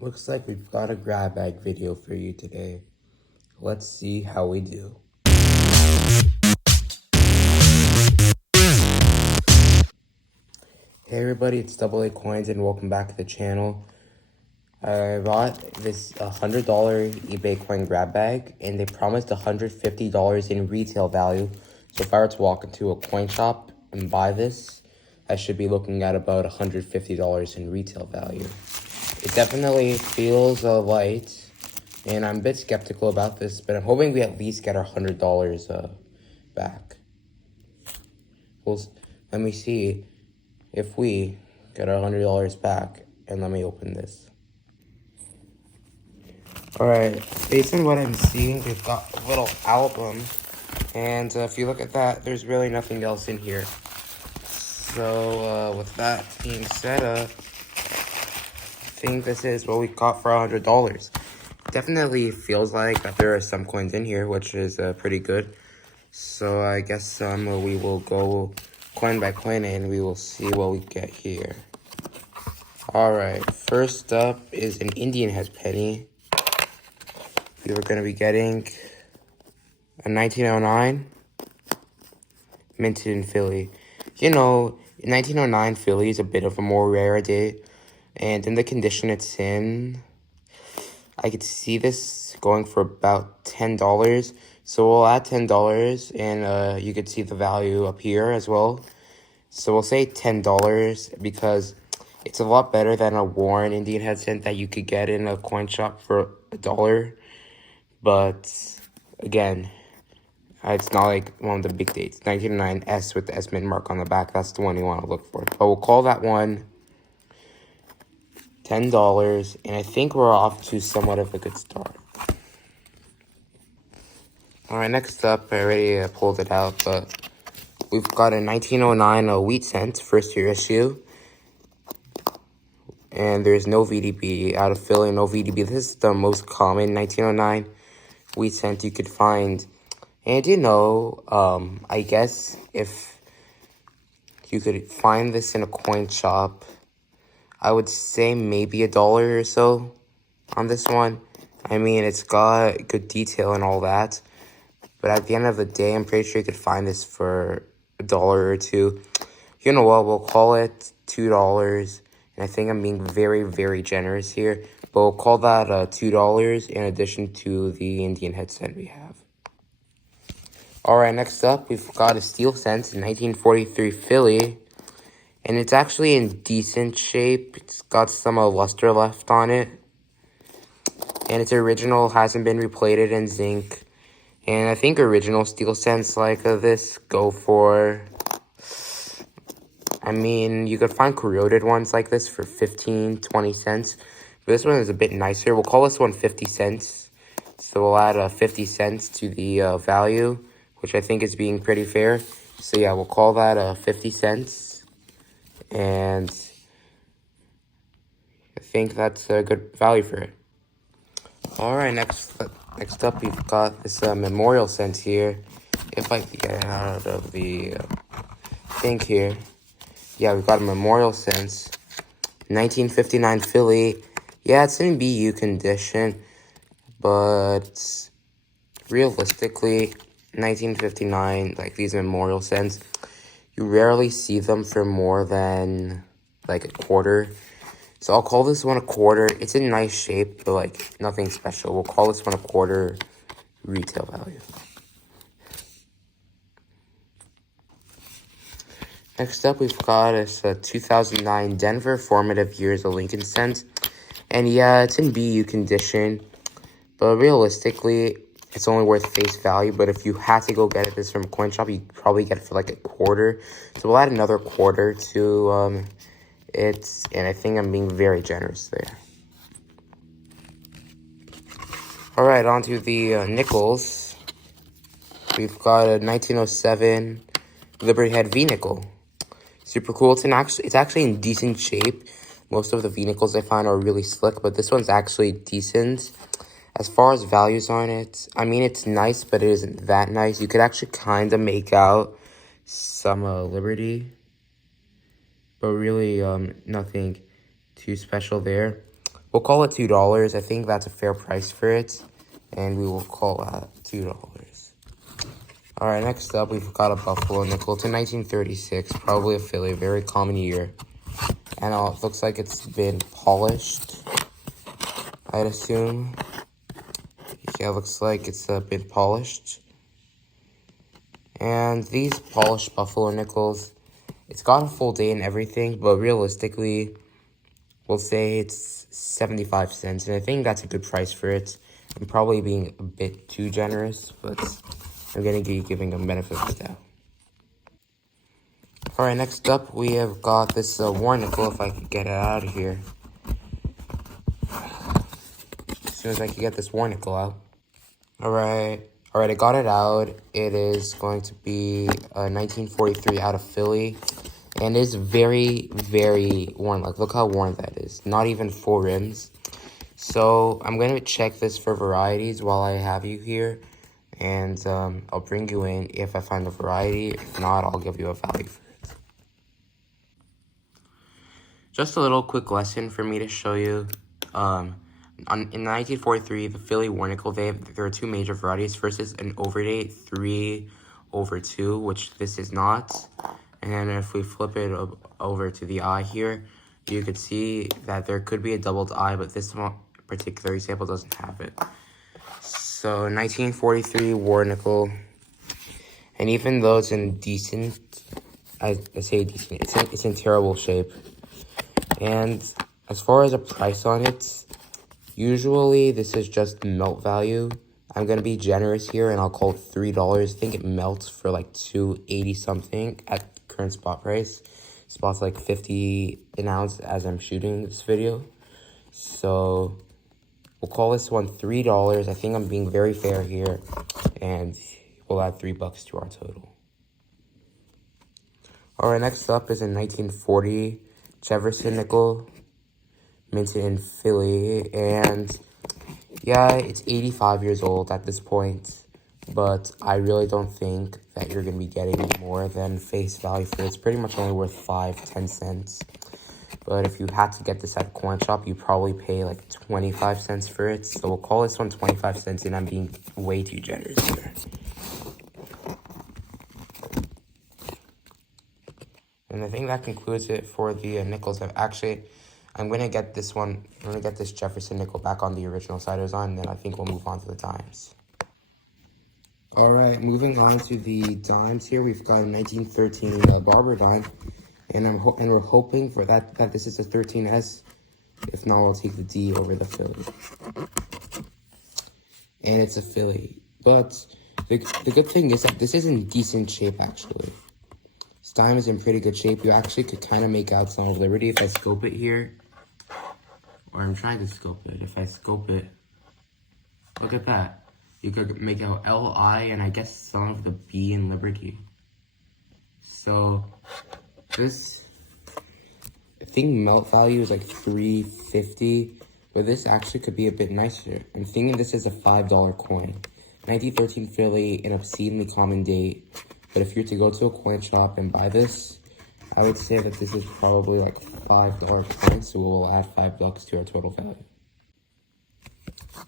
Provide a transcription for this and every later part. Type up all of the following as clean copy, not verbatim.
Looks like we've got a grab bag video for you today. Let's see how we do. Hey everybody, it's Double A Coins and welcome back to the channel. I bought this $100 eBay coin grab bag and they promised $150 in retail value. So if I were to walk into a coin shop and buy this, I should be looking at about $150 in retail value. It definitely feels light, and I'm a bit skeptical about this, but I'm hoping we at least get our $100 back. Let me see if we get our $100 back, and let me open this. Alright, based on what I'm seeing, they've got a little album, and if you look at that, there's really nothing else in here. So, with that being said, I think this is what we got for $100. Definitely feels like that there are some coins in here, which is pretty good. So I guess we will go coin by coin and we will see what we get here. Alright, first up is an Indian head penny. We are going to be getting a 1909 minted in Philly. You know, 1909 Philly is a bit of a more rarity, and in the condition it's in, I could see this going for about $10. So we'll add $10 and you could see the value up here as well. So we'll say $10 because it's a lot better than a worn Indian head cent that you could get in a coin shop for $1. But again, it's not like one of the big dates. 1909S with the S mint mark on the back. That's the one you want to look for. But we'll call that one $10, and I think we're off to somewhat of a good start. Alright, next up, I already pulled it out, but we've got a 1909 wheat cent, first year issue. And there's no VDB out of Philly, no VDB. This is the most common 1909 wheat cent you could find. And you know, I guess if you could find this in a coin shop, I would say maybe $1 or so on this one. I mean, it's got good detail and all that. But at the end of the day, I'm pretty sure you could find this for $1 or $2. You know what? We'll call it $2. And I think I'm being very, very generous here. But we'll call that $2 in addition to the Indian head cent we have. Alright, next up, we've got a steel cent in 1943 Philly. And it's actually in decent shape. It's got some luster left on it. And it's original, hasn't been replated in zinc. And I think original steel cents like this go for, I mean, you could find corroded ones like this for 15, 20 cents. But this one is a bit nicer. We'll call this one 50 cents. So we'll add 50 cents to the value, which I think is being pretty fair. So yeah, we'll call that 50 cents. And I think that's a good value for it. Alright, next up we've got this memorial cent here. If I can get it out of the thing here. Yeah, we've got a memorial cent. 1959 Philly. Yeah, it's in BU condition. But realistically, 1959, like these memorial cents, you rarely see them for more than like a quarter. So I'll call this one a quarter. It's in nice shape, but like nothing special. We'll call this one a quarter retail value. Next up, we've got this 2009 Denver Formative Years of Lincoln cent. And yeah, it's in BU condition. But realistically, it's only worth face value. But if you had to go get this from a coin shop, you'd probably get it for like a quarter. So we'll add another quarter to and I think I'm being very generous there. Alright, on to the nickels. We've got a 1907 Liberty Head V-nickel. Super cool. It's actually in decent shape. Most of the V-nickels I find are really slick, but this one's actually decent. As far as values on it, I mean, it's nice, but it isn't that nice. You could actually kind of make out some Liberty, but really nothing too special there. We'll call it $2. I think that's a fair price for it. And we will call that $2. Alright, next up, we've got a Buffalo nickel. It's a 1936, probably a Philly, very common year. And it looks like it's been polished, I'd assume. Yeah, it looks like it's been polished. And these polished Buffalo nickels, it's got a full date and everything, but realistically, we'll say it's 75 cents. And I think that's a good price for it. I'm probably being a bit too generous, but I'm going to be giving them benefit of the doubt. Alright, next up, we have got this war nickel, if I could get it out of here. As soon as I can get this war nickel out. Alright, I got it out. It is going to be a 1943 out of Philly. And it is very, very worn. Like, look how worn that is. Not even full rims. So, I'm going to check this for varieties while I have you here. And I'll bring you in if I find a variety. If not, I'll give you a value for it. Just a little quick lesson for me to show you. In 1943, the Philly war nickel, there are two major varieties. First is an overdate 3/2, which this is not. And then if we flip it over to the eye here, you could see that there could be a doubled eye, but this particular example doesn't have it. So 1943 war nickel, and even though it's in decent, I say decent, it's in terrible shape. And as far as a price on it, usually this is just melt value. I'm gonna be generous here and I'll call it $3. I think it melts for like $2.80 something at current spot price. Spot's like 50 an ounce as I'm shooting this video. So we'll call this one $3. I think I'm being very fair here, and we'll add $3 to our total. Alright, next up is a 1940 Jefferson nickel, minted in Philly, and yeah, it's 85 years old at this point, but I really don't think that you're going to be getting more than face value for it. It's pretty much only worth 5-10 cents. But if you had to get this at a coin shop, you probably pay like 25 cents for it. So we'll call this one 25 cents, and I'm being way too generous here. And I think that concludes it for the nickels. I'm going to get this one, I'm going to get this Jefferson nickel back on the original side it was on, and then I think we'll move on to the dimes. Alright, moving on to the dimes here. We've got a 1913 Barber dime. And we're hoping for that this is a 13S. If not, we'll take the D over the Philly. And it's a Philly. But the good thing is that this is in decent shape, actually. This dime is in pretty good shape. You actually could kind of make out some of Liberty if I scope it here. Or I'm trying to scope it. If I scope it, look at that. You could make out LI and I guess some of the B in Liberty. So this, I think melt value is like $3.50, but this actually could be a bit nicer. I'm thinking this is a $5 coin. 1913 Philly, an obscenely common date. But if you're to go to a coin shop and buy this, I would say that this is probably like $5 coin, so we'll add $5 to our total value.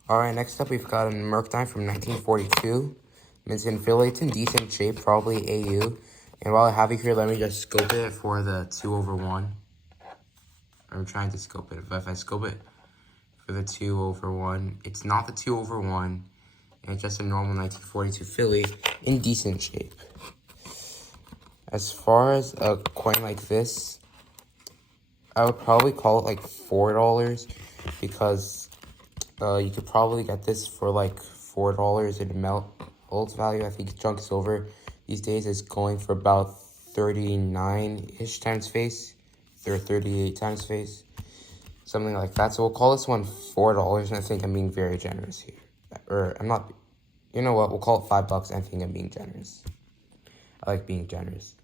Alright, next up we've got a Merc dime from 1942. It's in Philly. It's in decent shape, probably AU. And while I have it here, let me just scope it for the 2/1. I'm trying to scope it. But if I scope it for the 2/1, it's not the 2/1. And it's just a normal 1942 Philly in decent shape. As far as a coin like this, I would probably call it like $4 because you could probably get this for like $4 in melt value. I think junk silver these days is going for about 39-ish times face, or 38 times face, something like that. So we'll call this one $4, and I think I'm being very generous here. Or I'm not, you know what, we'll call it $5, I think I'm being generous. I like being generous.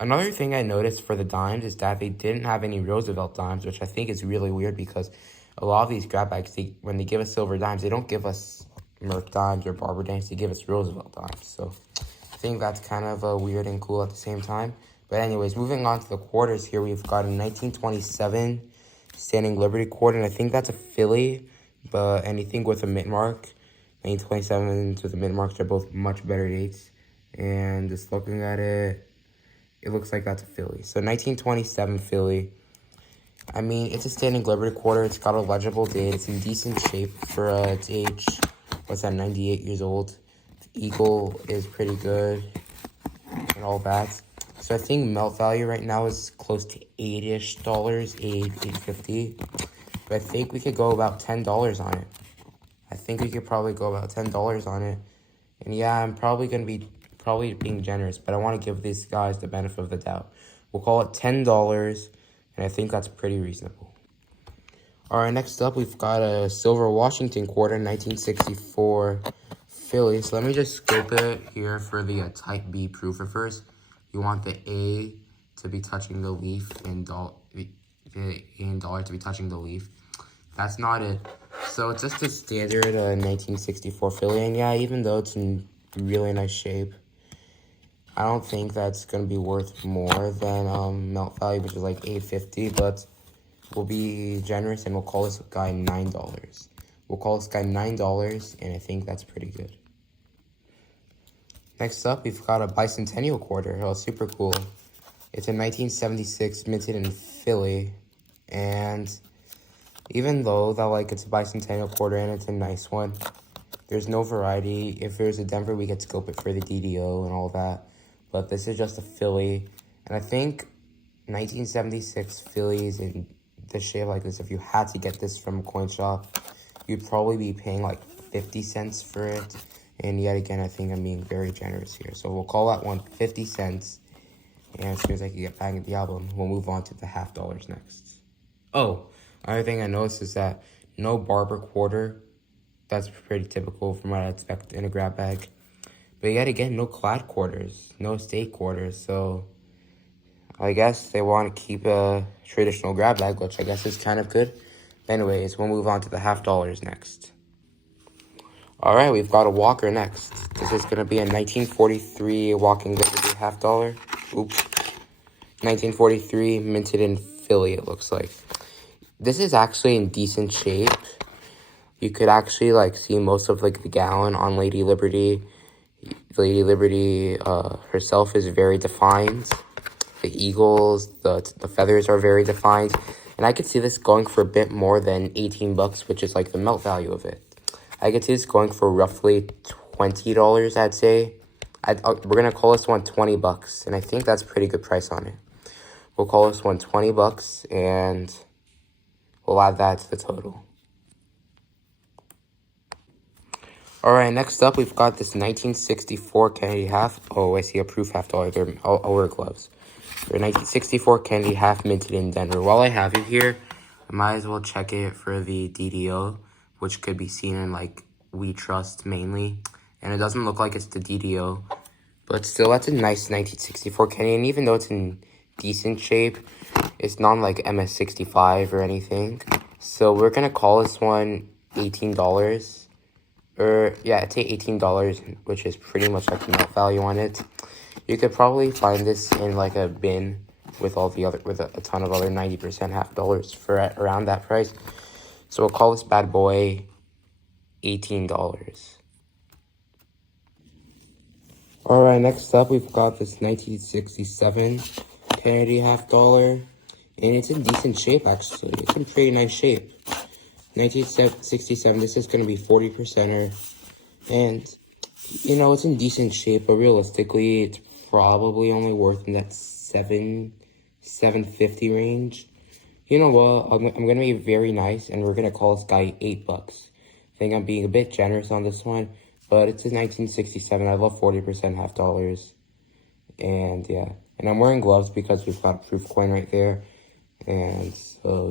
Another thing I noticed for the dimes is that they didn't have any Roosevelt dimes, which I think is really weird because a lot of these grab bags, when they give us silver dimes, they don't give us Merc dimes or Barber dimes, they give us Roosevelt dimes. So I think that's kind of weird and cool at the same time. But anyways, moving on to the quarters here, we've got a 1927 Standing Liberty quarter, and I think that's a Philly. But anything with a mint mark, 1927 with the mint marks, they're both much better dates. And just looking at it, it looks like that's a Philly. So 1927 Philly. I mean, it's a Standing Liberty quarter. It's got a legible date. It's in decent shape for its age. What's that, 98 years old. The eagle is pretty good and all that. So I think melt value right now is close to $8-ish, $8.50. But I think we could go about $10 on it. I think we could probably go about $10 on it. And yeah, I'm probably going to be being generous, but I want to give these guys the benefit of the doubt. We'll call it $10, and I think that's pretty reasonable. All right, next up, we've got a silver Washington quarter, 1964 Philly. So let me just scope it here for the type B proof first. You want the A to be touching the leaf and the A and dollar to be touching the leaf. That's not it. So it's just a standard 1964 Philly, and yeah, even though it's in really nice shape, I don't think that's going to be worth more than melt value, which is like $8.50, but we'll be generous and we'll call this guy $9. We'll call this guy $9, and I think that's pretty good. Next up, we've got a bicentennial quarter. Oh, super cool. It's a 1976 minted in Philly, and even though that it's a bicentennial quarter and it's a nice one, there's no variety. If there's a Denver, we could scope it for the DDO and all that. But this is just a Philly. And I think 1976 Phillies in this shape like this, if you had to get this from a coin shop, you'd probably be paying like 50 cents for it. And yet again, I think I'm being very generous here. So we'll call that one 50 cents. And as soon as I can get back at the album, we'll move on to the $half next. Oh, another thing I noticed is that no barber quarter. That's pretty typical from what I expect in a grab bag. But yet again, no clad quarters, no steak quarters. So I guess they want to keep a traditional grab bag, which I guess is kind of good. Anyways, we'll move on to the $half next. All right, we've got a Walker next. This is going to be a 1943 Walking Liberty $half. Oops. 1943 minted in Philly, it looks like. This is actually in decent shape. You could actually see most of the gallon on Lady Liberty. Lady Liberty herself is very defined. The eagles, the feathers are very defined. And I could see this going for a bit more than $18, which is the melt value of it. I could see this going for roughly $20, I'd say. We're going to call this one $20, and I think that's a pretty good price on it. We'll call this one $20, and we'll add that to the total. All right, next up, we've got this 1964 Kennedy half. Oh, I see a proof $half. I'll wear gloves. They're 1964 Kennedy half minted in Denver. While I have you here, I might as well check it for the DDO, which could be seen in We Trust mainly. And it doesn't look like it's the DDO, but still, that's a nice 1964 Kennedy. And even though it's in decent shape, it's not MS65 or anything. So we're gonna call this one $18. Yeah, I'd say $18, which is pretty much the melt value on it. You could probably find this in a bin with a ton of other 90% $half for around that price. So we'll call this bad boy $18. All right, next up we've got this 1967 Kennedy $half, and it's in decent shape actually. It's in pretty nice shape. 1967, this is going to be 40%er, and it's in decent shape, but realistically, it's probably only worth in that $7.50 range. You know what, I'm going to be very nice, and we're going to call this guy $8. I think I'm being a bit generous on this one, but it's a 1967, I love 40% $half, and yeah, and I'm wearing gloves because we've got a proof coin right there, and so,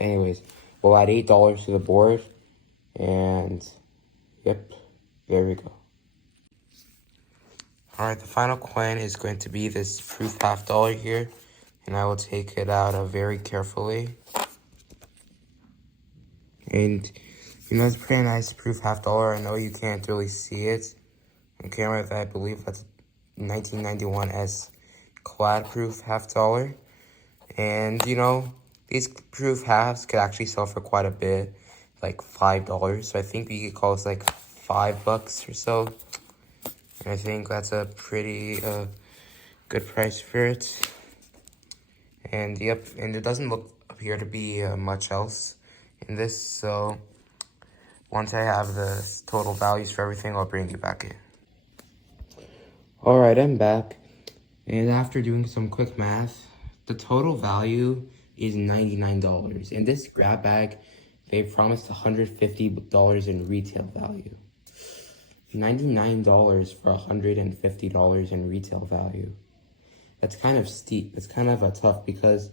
anyways. We'll add $8 to the board, and yep, there we go. All right, the final coin is going to be this proof $half here, and I will take it out very carefully. And, it's a pretty nice proof $half. I know you can't really see it on camera. I believe that's 1991 S clad proof $half. And, These proof halves could actually sell for quite a bit, like $5. So I think you could call this like $5 or so. And I think that's a pretty good price for it. And yep, and it doesn't appear to be much else in this. So once I have the total values for everything, I'll bring you back in. Alright, I'm back. And after doing some quick math, the total value is $99. And this grab bag, they promised $150 in retail value. $99 for $150 in retail value. That's kind of steep. It's kind of tough because,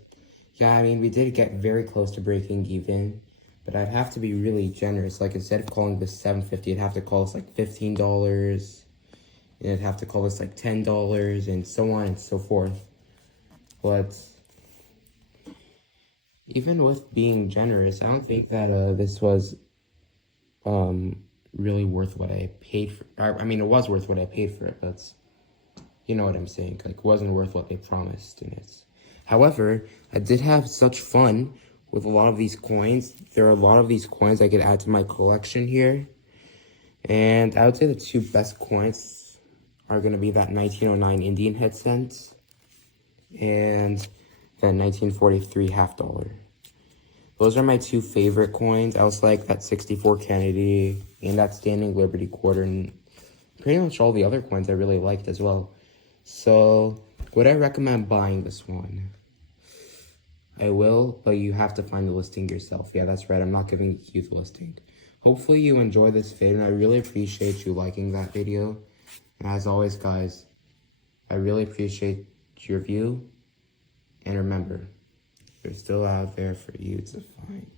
yeah, I mean, we did get very close to breaking even, but I'd have to be really generous. Like, instead of calling this $7.50, I'd have to call this like $15, and I'd have to call this like $10, and so on and so forth. But even with being generous, I don't think that this was really worth what I paid for. I mean, it was worth what I paid for it, but you know what I'm saying. Like, it wasn't worth what they promised in it. However, I did have such fun with a lot of these coins. There are a lot of these coins I could add to my collection here. And I would say the two best coins are going to be that 1909 Indian head cent and that 1943 half dollar. Those are my two favorite coins. I also like that 64 Kennedy and that Standing Liberty quarter, and pretty much all the other coins I really liked as well. So, would I recommend buying this one? I will, but you have to find the listing yourself. Yeah, that's right. I'm not giving you the listing. Hopefully you enjoy this vid, and I really appreciate you liking that video. And as always, guys, I really appreciate your view. And remember, they're still out there for you to find.